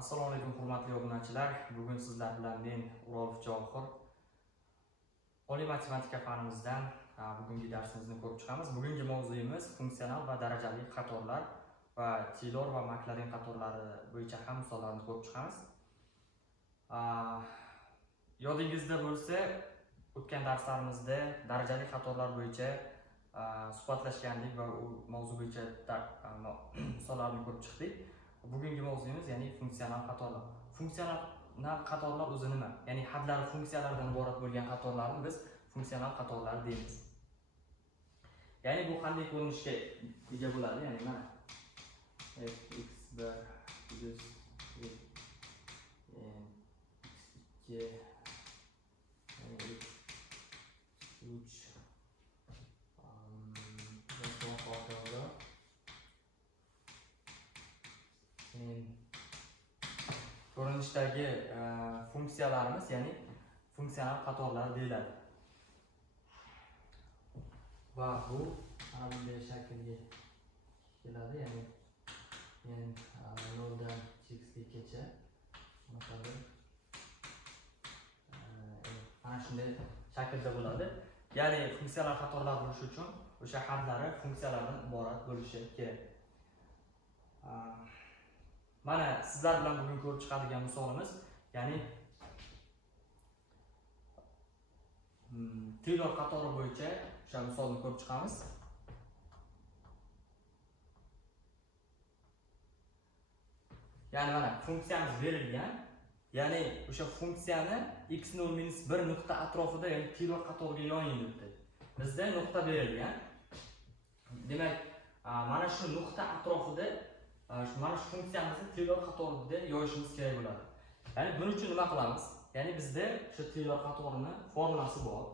Assalomu alaykum hurmatli obunachilar. Bugun sizlar bilan men Urolov Javohir oliy matematika fanimizdan bugungi darsimizni ko'rib chiqamiz. Bugungi mavzuyimiz funksional va darajali qatorlar va Taylor va Maclaurin qatorlari bo'yicha ham misollarni ko'rib chiqamiz. Yodingizda bo'lsa, o'tgan darslarimizda darajali qatorlar bo'yicha suhbatlashgandik va u mavzu bo'yicha misollarni ko'rib chiqdik. Bugungi mavzuyimiz ya'ni funksional qatorlar. Funksional qatorlar o'zi nima? Ya'ni hadlari funksiyalardan iborat bo'lgan qatorlarni biz funksional qatorlar deymiz. Ya'ni bu qanday ko'rinishga ega bo'ladi? Ya'ni mana x1 plus x2 x3 ko'rinishdagi funksiyalarimiz, ya'ni funksional qatorlar deyiladi. Va bu mana bunday shaklga keladi, ya'ni men 0 dan xgacha mana shunday shaklda bo'ladi. Ya'ni funksional qatorlar bo'lishi uchun o'sha hadlari funksiyalardan iborat bo'lishi kerak. Mana sizlar bilan bugun ko'rib chiqadigan misolimiz, ya'ni Taylor qatori bo'yicha o'sha misolni ko'rib chiqamiz. Ya'ni mana funksiyamiz berilgan, ya'ni o'sha funksiyani x0 - 1 nuqta atrofida, ya'ni Taylor qatoriga yoying debdi. Bizda nuqta berilgan. Demak, mana shu nuqta atrofida mana shu funksiyamizni Taylor qatorida yoyishimiz kerak bo'ladi. Ya'ni buning uchun nima qilamiz? Ya'ni bizda o'sha Taylor qatorining formulasi bor.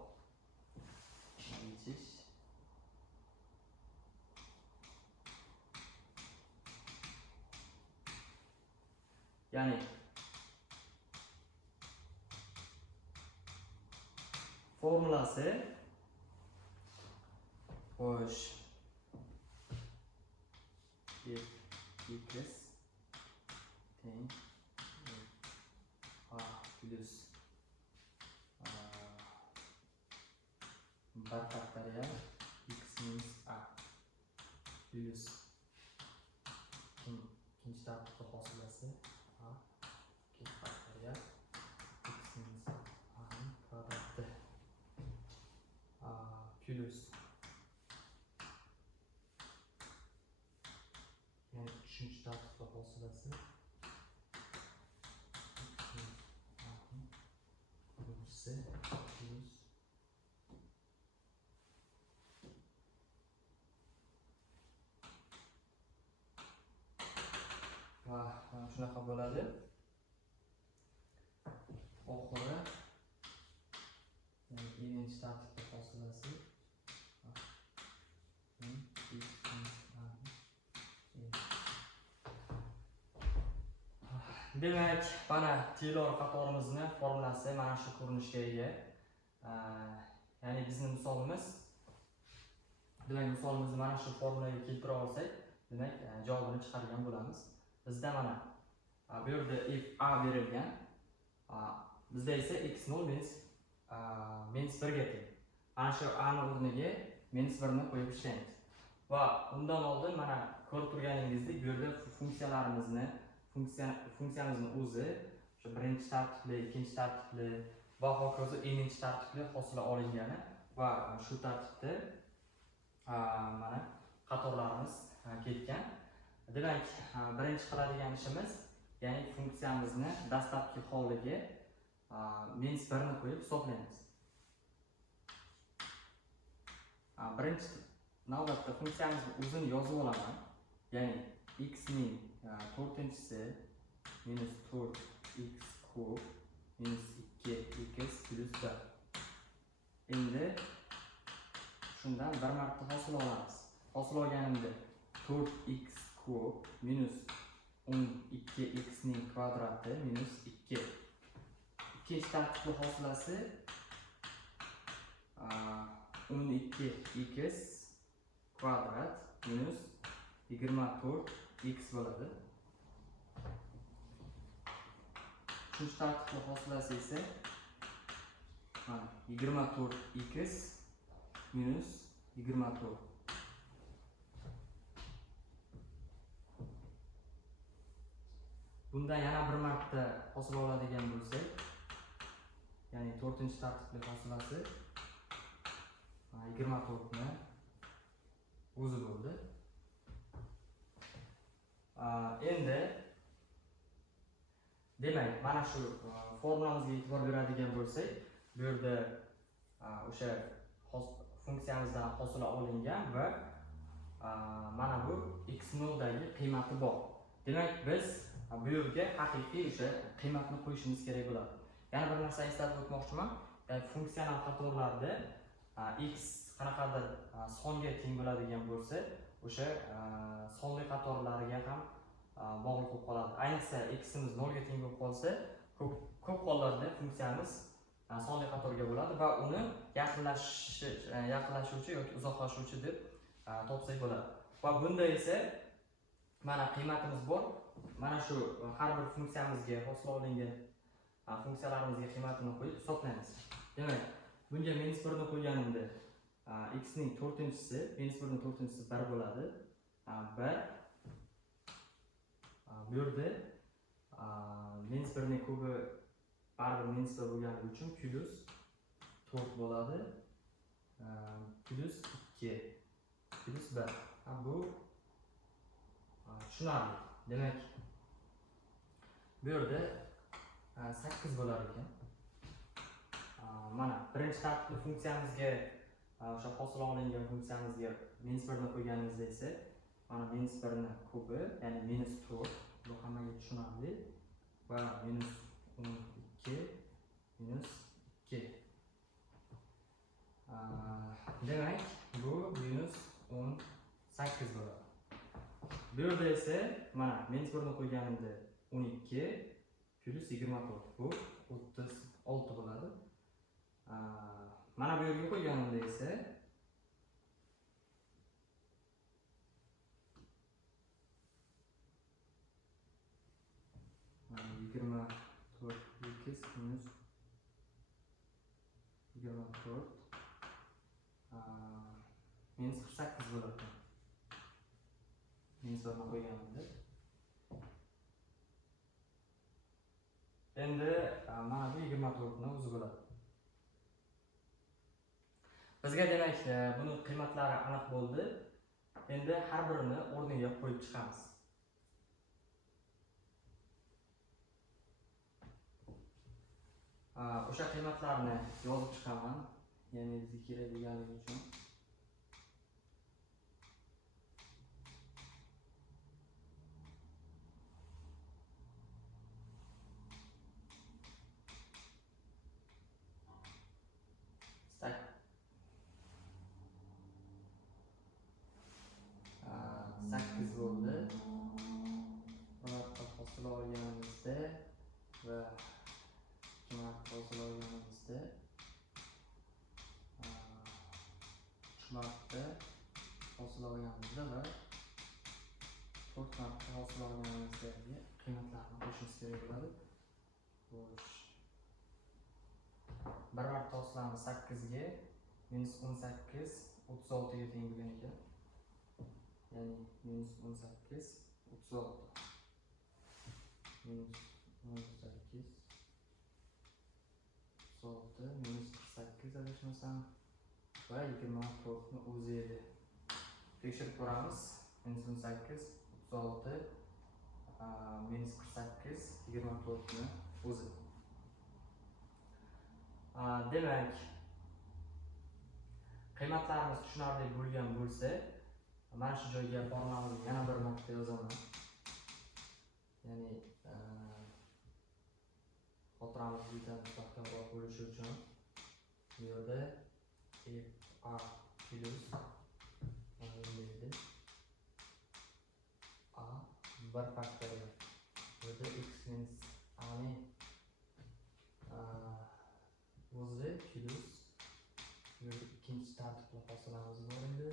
Ya'ni formulasi xo'sh x teng a plus 1 faktorial x minus a plus ikinchi tartibda hosilasi a 2 faktorial x minus a ning kvadrati plus yani üçüncü tartibda hosilasi birinchisi plus va shunaqa bo'ladi. Oxiri yani birinchi tartibda hosilasi demak, mana Taylor qatorimizni formulasi mana shu ko'rinishga ega. Ya'ni bizning misolimiz, demak misolimizni mana shu formulaga keltira olsak, demak javobini chiqargan bo'lamiz. Bizda mana bu yerda if a berilgan, bizda esa x0 minus 1 ga teng. Mana shu a ning o'rniga minus 1 ni qo'yib ishlaymiz. Va undan oldin mana ko'rib turganingizdek, bu yerda funksiyamizning o'zi o'sha birinchi tartibli, ikkinchi tartibli va hokazo n'inchi tartibli hosila olingani va shu tartibda mana qatorlarimiz ketgan. Demak, birinchi qiladigan ishimiz, ya'ni funksiyamizni dastlabki holiga minus 1 ni qo'yib hisoblaymiz. Birinchi navbatda funksiyamizni o'zini yozib olaman. Ya'ni x ning 4-inchisi minus 4x kub minus 2x plus 1. Endi shundan bir marta hosil olamiz. Hosil olganimda 4x kub minus 12x ning kvadrati minus 2. Ikkinchi tartibli hosilasi 12x kvadrat minus 24x bo'ladi. uchinchi tartibli hosilasi esa mana 24x minus 24. Bundan yana bir marta hosila oladigan bo'lsak, ya'ni 4-tartibli hosilasi 24 ni o'zi bo'ldi. Endi demak, mana shu formulamizga e'tibor beradigan bo'lsak, bu yerda o'sha funksiyamizdan hosila olingan va mana bu x0 dagi qiymati bor. Demak, biz bu yerga haqiqiy o'sha qiymatni qo'yishimiz kerak bo'ladi. Yana bir narsa eslatib o'tmoqchiman. Yani funksional qatorlarda x qanaqadir songa teng bo'ladigan bo'lsa, o'sha sonli qatorlariga ham bog'liq bo'lib qoladi. Ayniqsa x'imiz 0 ga teng bo'lib qolsa, ko'p hollarda funksiyamiz sonli qatorga bo'ladi va uni yaqinlashuvchi yoki uzoqlashuvchi deb topsak bo'ladi. Va bunda esa mana qiymatimiz bor. Mana shu har bir funksiyamizga hosila olingan funksiyalarimizga qiymatini qo'yib hisoblaymiz. Demak, bunga -1 ni qo'yganimda x ning 4-chisi, -1 ning 4-chisi 1 bo'ladi. 1 bu yerda -1 ning kubi baribir -1 bo'lgani uchun plus 4 bo'ladi. Plus 2 plus 1. Bu tushunarli. Demak, bu yerda 8 bo'lar ekan. Mana birinchi tartibli funksiyamizga, o'sha hosila olingan funksiyamizga -1 ni qo'yganimizda esa mana -1 ni kubi, ya'ni -4, bu hammaga tushunarli va -12 -2. Demak, bu -18 bo'ladi. Bu yerda esa mana -1 ni qo'yganimda 12 plus 24, bu 36 bo'ladi. Mana bu yerga qo'yganimda esa -24x minus 24 -48 bo'ladi. -1 ni qo'yganimda. Endi mana bu 24 ni o'zi bo'ladi. Bizga demak, buni qiymatlari aniq bo'ldi. Endi har birini o'rniga qo'yib chiqamiz. O'sha qiymatlarni yozib chiqaman. Ya'ni bizga kerak bo'lganligi uchun. Bo'ldi. Hosila olganimizda va hosila olganimizda marta hosila olganimizda va 4 marta hosila olganimizdagi qiymatlarni qo'shishimiz kerak bo'ladi. Xo'sh. 1 marta hosilamiz 8 ga -18 36 ga teng bo'lgan ekan. Yani -18 36 -18 36 -48 adashmasam va 24 ni o'zi edi. Tekshirib ko'ramiz. -18 36 -48 24 ni o'zi. Demak, qiymatlarimiz tushunarli bo'lgan bo'lsa, mana shu joyga formulamizni yana bir marta yozaman. Ya'ni xotiramiz juda mustahkamroq bo'lishi uchun bu yerda a plus deydi. A 1 faktorial. Bu yerda x minus a ni o'zi plus bu yerda ikkinchi tartibli hosilamiz bor edi.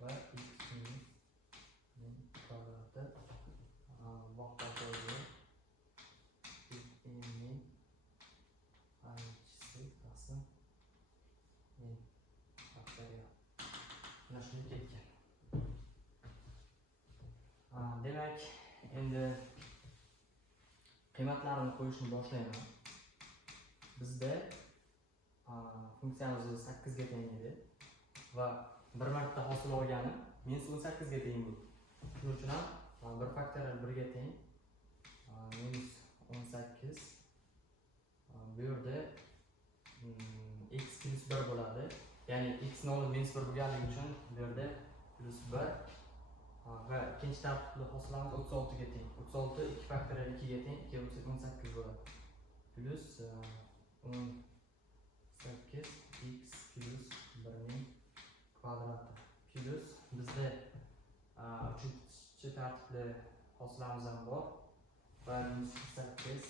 Va x minus kvadrati joylashtirib ketgan. Demak, endi qiymatlarini qo'yishni boshlayman. Bizda funksiyamiz 8 ga teng edi va bir marta hosil olganim -18 ga teng bo'ldi. Shuning uchun ham 1 faktorial 1 ga teng -18. Bu yerda x plus 1 bo'ladi. Ya'ni x ni o'rnida -1 bo'lganligi uchun bu yerda plus 1 va ikkinchi tartibli hosilamiz 36 ga teng. 36 2 faktorial 2 ga teng, 2 bo'lsa 18 bo'ladi. Plus 18 x plus 1 ning kvadrati plus bizda 3-chi tartibli hosilamiz ham bor. Va -8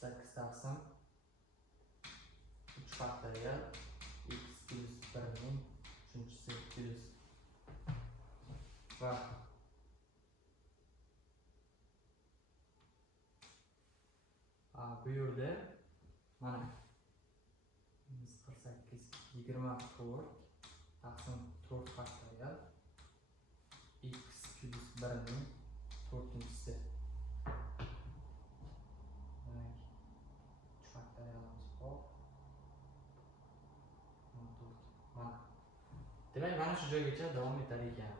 8 taqsim 3 faktorial x plus 1 ning 3-chisi plus va bu yerda mana 48 24 taqsim 4 faktorial x plus 1 ning 4-chisi. Demak, 3 faktorialimiz bor. Mana. Demak, mana shu joygacha davom etar ekan.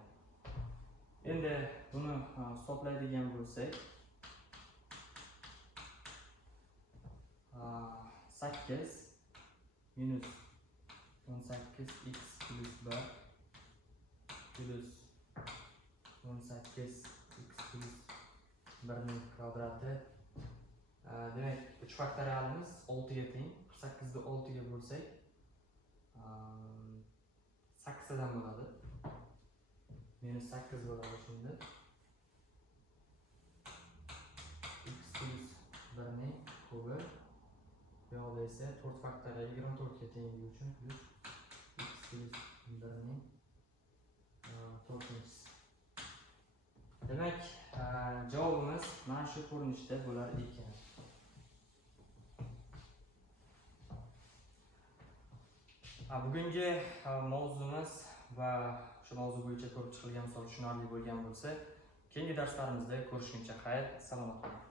Endi buni hisoblaydigan bo'lsak, 8 minus 18 x plus 1 plus 18 x plus 1 ning kvadrati. Demak, 3 faktorialimiz 6 ga teng. 48 ni 6 ga bo'lsak 8 dan bo'ladi. -8 bo'ladi shunda. X plus 1 ning kubi. Bu yoqda esa 4 faktorial 24 ga tengligi uchun plus x plus 1 ning 4-chisi. Demak, javobimiz mana shu ko'rinishda bo'lar ekan. Bugungi mavzumiz va shu mavzu bo'yicha ko'rib chiqilgan misol tushunarli bo'lgan bo'lsa, keyingi darslarimizda ko'rishguncha xayr, salomat bo'ling.